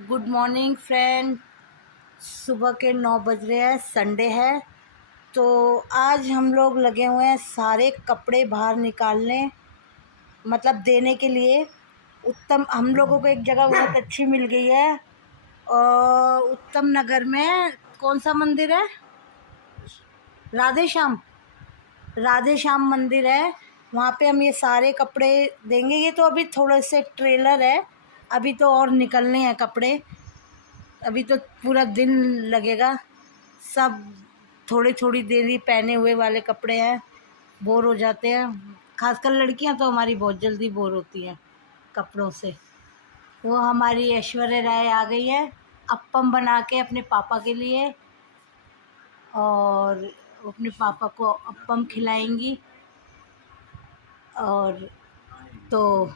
Good morning friend. सुबह के 9 बज रहे हैं, संडे है। तो आज हम लोग लगे हुए हैं सारे कपड़े बाहर निकालने, मतलब देने के लिए। उत्तम हम लोगों को एक जगह बहुत अच्छी मिल गई है, और उत्तम नगर में कौन सा मंदिर है? राधे श्याम। राधे श्याम मंदिर है, वहाँ पे हम ये सारे कपड़े देंगे। ये तो अभी थोड़े से ट्रेलर है, अभी तो और निकलने हैं कपड़े, अभी तो पूरा दिन लगेगा। सब थोड़ी थोड़ी देर ही पहने हुए वाले कपड़े हैं, बोर हो जाते हैं। खासकर लड़कियां तो हमारी बहुत जल्दी बोर होती हैं कपड़ों से। वो हमारी ऐश्वर्या राय आ गई है अप्पम बना के अपने पापा के लिए, और अपने पापा को अप्पम खिलाएंगी। और तो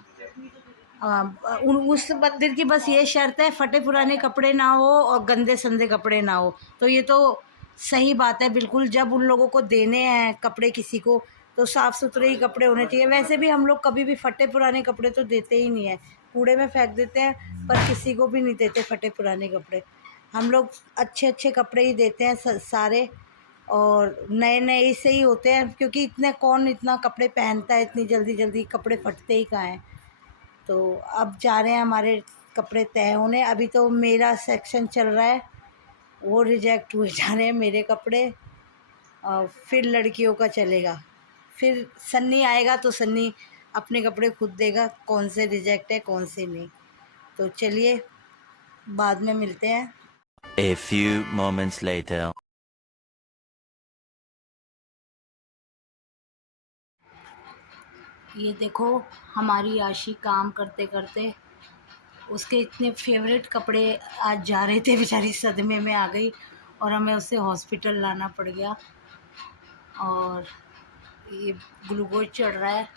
उस मंदिर की बस ये शर्त है, फटे पुराने कपड़े ना हो और गंदे संदे कपड़े ना हो। तो ये तो सही बात है बिल्कुल। जब उन लोगों को देने हैं कपड़े किसी को, तो साफ़ सुथरे ही कपड़े होने चाहिए। वैसे भी हम लोग कभी भी फटे पुराने कपड़े तो देते ही नहीं है, कूड़े में फेंक देते हैं, पर किसी को भी नहीं देते फटे पुराने कपड़े। हम लोग अच्छे अच्छे कपड़े ही देते हैं सारे, और नए नए से ही होते हैं, क्योंकि इतने कौन इतना कपड़े पहनता है, इतनी जल्दी जल्दी कपड़े फटते ही कहाँ हैं। तो अब जा रहे हैं हमारे कपड़े तय होने। अभी तो मेरा सेक्शन चल रहा है, वो रिजेक्ट हुए जा रहे हैं मेरे कपड़े, और फिर लड़कियों का चलेगा। फिर सन्नी आएगा तो सन्नी अपने कपड़े खुद देगा, कौन से रिजेक्ट है कौन से नहीं। तो चलिए बाद में मिलते हैं। A few moments later. ये देखो, हमारी आशी काम करते करते उसके इतने फेवरेट कपड़े आज जा रहे थे, बेचारी सदमे में आ गई और हमें उसे हॉस्पिटल लाना पड़ गया। और ये ग्लूकोज चढ़ रहा है,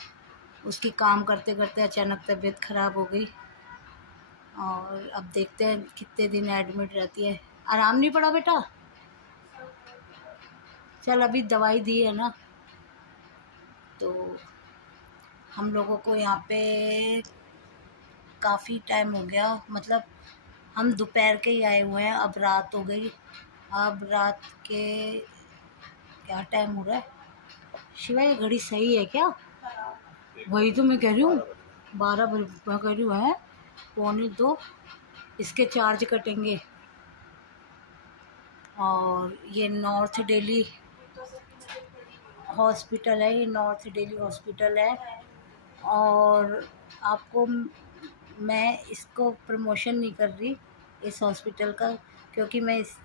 उसकी काम करते करते अचानक तबीयत ख़राब हो गई, और अब देखते हैं कितने दिन एडमिट रहती है। आराम नहीं पड़ा बेटा? चल, अभी दवाई दी है ना। तो हम लोगों को यहाँ पे काफ़ी टाइम हो गया, मतलब हम दोपहर के ही आए हुए हैं, अब रात हो गई। अब रात के क्या टाइम हो रहा है? शिवा, ये घड़ी सही है क्या? वही तो मैं कह रही हूँ, 12 बज मैं कह रही हूँ है 1:45। इसके चार्ज कटेंगे। और ये नॉर्थ दिल्ली हॉस्पिटल है, ये नॉर्थ दिल्ली हॉस्पिटल है। और आपको मैं इसको प्रमोशन नहीं कर रही इस हॉस्पिटल का, क्योंकि मैं इस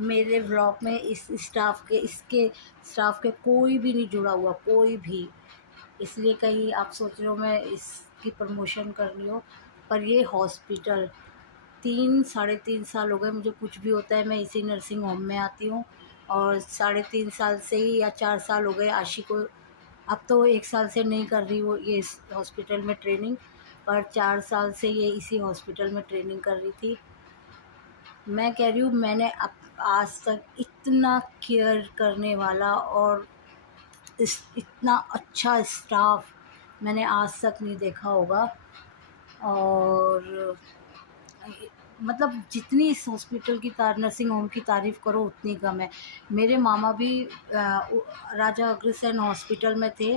मेरे व्लॉग में इस स्टाफ के इसके स्टाफ के कोई भी नहीं जुड़ा हुआ, कोई भी। इसलिए कहीं आप सोच रहे हो मैं इसकी प्रमोशन कर रही हूँ, पर ये हॉस्पिटल 3 साढ़े 3 साल हो गए मुझे, कुछ भी होता है मैं इसी नर्सिंग होम में आती हूँ। और 3.5 साल से ही, या 4 साल हो गए आशी को। अब तो 1 साल से नहीं कर रही वो ये इस हॉस्पिटल में ट्रेनिंग, पर 4 साल से ये इसी हॉस्पिटल में ट्रेनिंग कर रही थी। मैं कह रही हूँ, मैंने अब आज तक इतना केयर करने वाला और इतना अच्छा स्टाफ मैंने आज तक नहीं देखा होगा। और मतलब जितनी इस हॉस्पिटल की नर्सिंग होम की तारीफ़ करो उतनी कम है। मेरे मामा भी राजा अग्रसेन हॉस्पिटल में थे,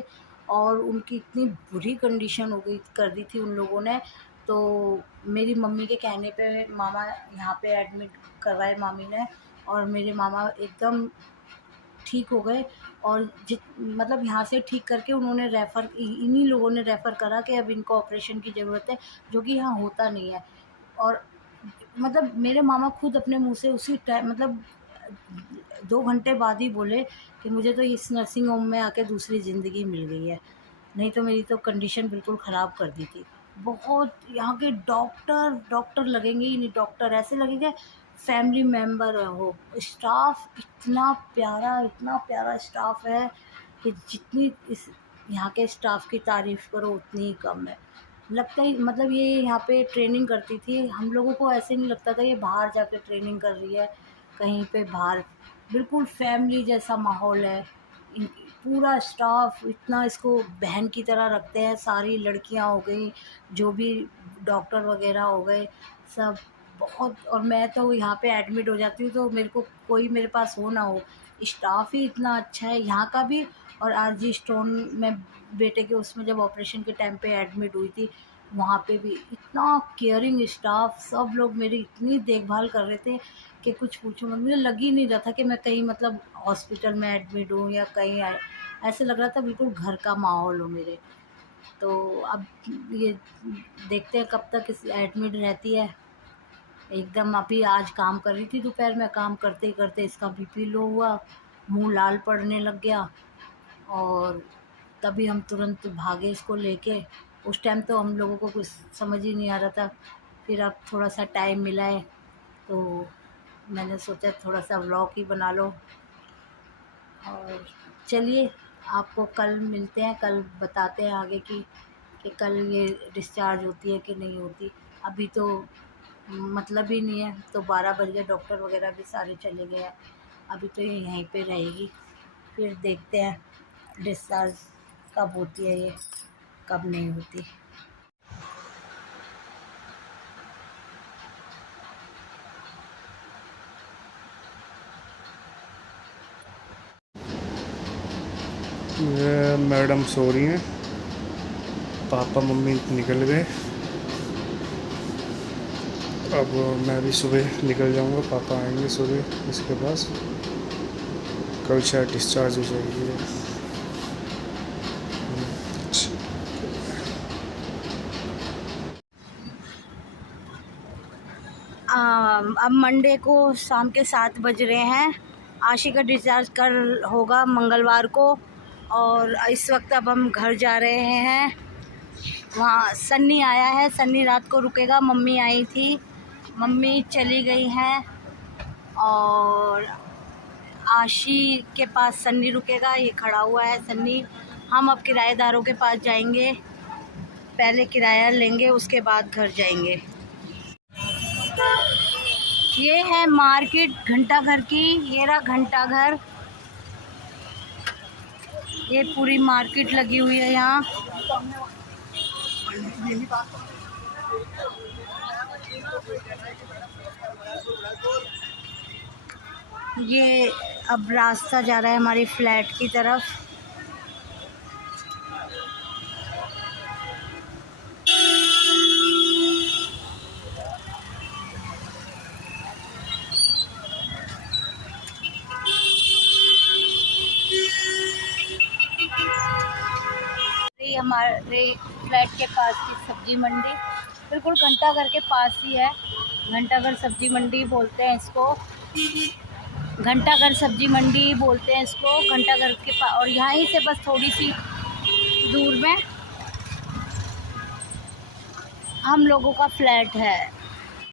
और उनकी इतनी बुरी कंडीशन हो गई कर दी थी उन लोगों ने। तो मेरी मम्मी के कहने पे मामा यहाँ पे एडमिट करवाए मामी ने, और मेरे मामा एकदम ठीक हो गए। और मतलब यहाँ से ठीक करके उन्होंने इन्हीं लोगों ने रेफ़र करा कि अब इनको ऑपरेशन की ज़रूरत है, जो कि यहाँ होता नहीं है। और मतलब मेरे मामा खुद अपने मुँह से उसी टाइम, मतलब 2 घंटे बाद ही बोले कि मुझे तो इस नर्सिंग होम में आके दूसरी ज़िंदगी मिल गई है, नहीं तो मेरी तो कंडीशन बिल्कुल ख़राब कर दी थी। बहुत यहाँ के डॉक्टर लगेंगे ही नहीं, डॉक्टर ऐसे लगेंगे फैमिली मेम्बर हो। स्टाफ इतना प्यारा स्टाफ है कि जितनी इस यहाँ के स्टाफ की तारीफ़ करो उतनी ही कम है। लगता ही, मतलब ये यहाँ पे ट्रेनिंग करती थी, हम लोगों को ऐसे नहीं लगता था ये बाहर जाकर ट्रेनिंग कर रही है कहीं पे बाहर। बिल्कुल फैमिली जैसा माहौल है। पूरा स्टाफ इतना इसको बहन की तरह रखते हैं। सारी लड़कियां हो गई, जो भी डॉक्टर वगैरह हो गए, सब बहुत, और मैं तो यहाँ पे एडमिट हो जाती हूँ तो मेरे को कोई मेरे पास हो ना हो, स्टाफ ही इतना अच्छा है यहाँ का भी। और आरजी स्टोन में बेटे के उसमें जब ऑपरेशन के टाइम पे एडमिट हुई थी, वहाँ पे भी इतना केयरिंग स्टाफ, सब लोग मेरी इतनी देखभाल कर रहे थे कि कुछ पूछो मत। मुझे लग ही नहीं रहा था कि मैं कहीं मतलब हॉस्पिटल में एडमिट हूँ या कहीं ऐसे लग रहा था बिल्कुल घर का माहौल हो मेरे। तो अब ये देखते हैं कब तक इस एडमिट रहती है। एकदम अभी आज काम कर रही थी दोपहर में, काम करते ही करते इसका बीपी लो हुआ, मुंह लाल पड़ने लग गया, और तभी हम तुरंत भागे इसको लेके। उस टाइम तो हम लोगों को कुछ समझ ही नहीं आ रहा था। फिर अब थोड़ा सा टाइम मिला है तो मैंने सोचा थोड़ा सा व्लॉग ही बना लो। और चलिए, आपको कल मिलते हैं, कल बताते हैं आगे कि कल ये डिस्चार्ज होती है कि नहीं होती। अभी तो मतलब ही नहीं है, तो 12 बज गए, डॉक्टर वगैरह भी सारे चले गए हैं। अभी तो ये यहीं पे रहेगी, फिर देखते हैं डिस्चार्ज कब होती है, ये कब नहीं होती। ये मैडम सो रही हैं, पापा मम्मी निकल गए। अब मैं भी सुबह निकल जाऊंगा, पापा आएंगे सुबह इसके पास। कल शायद डिस्चार्ज हो जाएगी ये। अब मंडे को शाम के 7 बज रहे हैं। आशी का डिस्चार्ज कल होगा मंगलवार को, और इस वक्त अब हम घर जा रहे हैं। वहाँ सन्नी आया है, सन्नी रात को रुकेगा। मम्मी आई थी, मम्मी चली गई हैं, और आशी के पास सन्नी रुकेगा। ये खड़ा हुआ है सन्नी। हम अब किराएदारों के पास जाएंगे, पहले किराया लेंगे उसके बाद घर जाएंगे। ये है मार्केट घंटाघर की, ये रहा घंटाघर। ये पूरी मार्केट लगी हुई है यहाँ। ये अब रास्ता जा रहा है हमारी फ्लैट की तरफ। ये हमारे फ्लैट के पास की सब्जी मंडी, बिल्कुल घंटाघर के पास ही है। घंटाघर सब्जी मंडी बोलते हैं इसको, घंटाघर सब्जी मंडी बोलते हैं इसको, घंटाघर के पास। और यहीं से बस थोड़ी सी दूर में हम लोगों का फ्लैट है।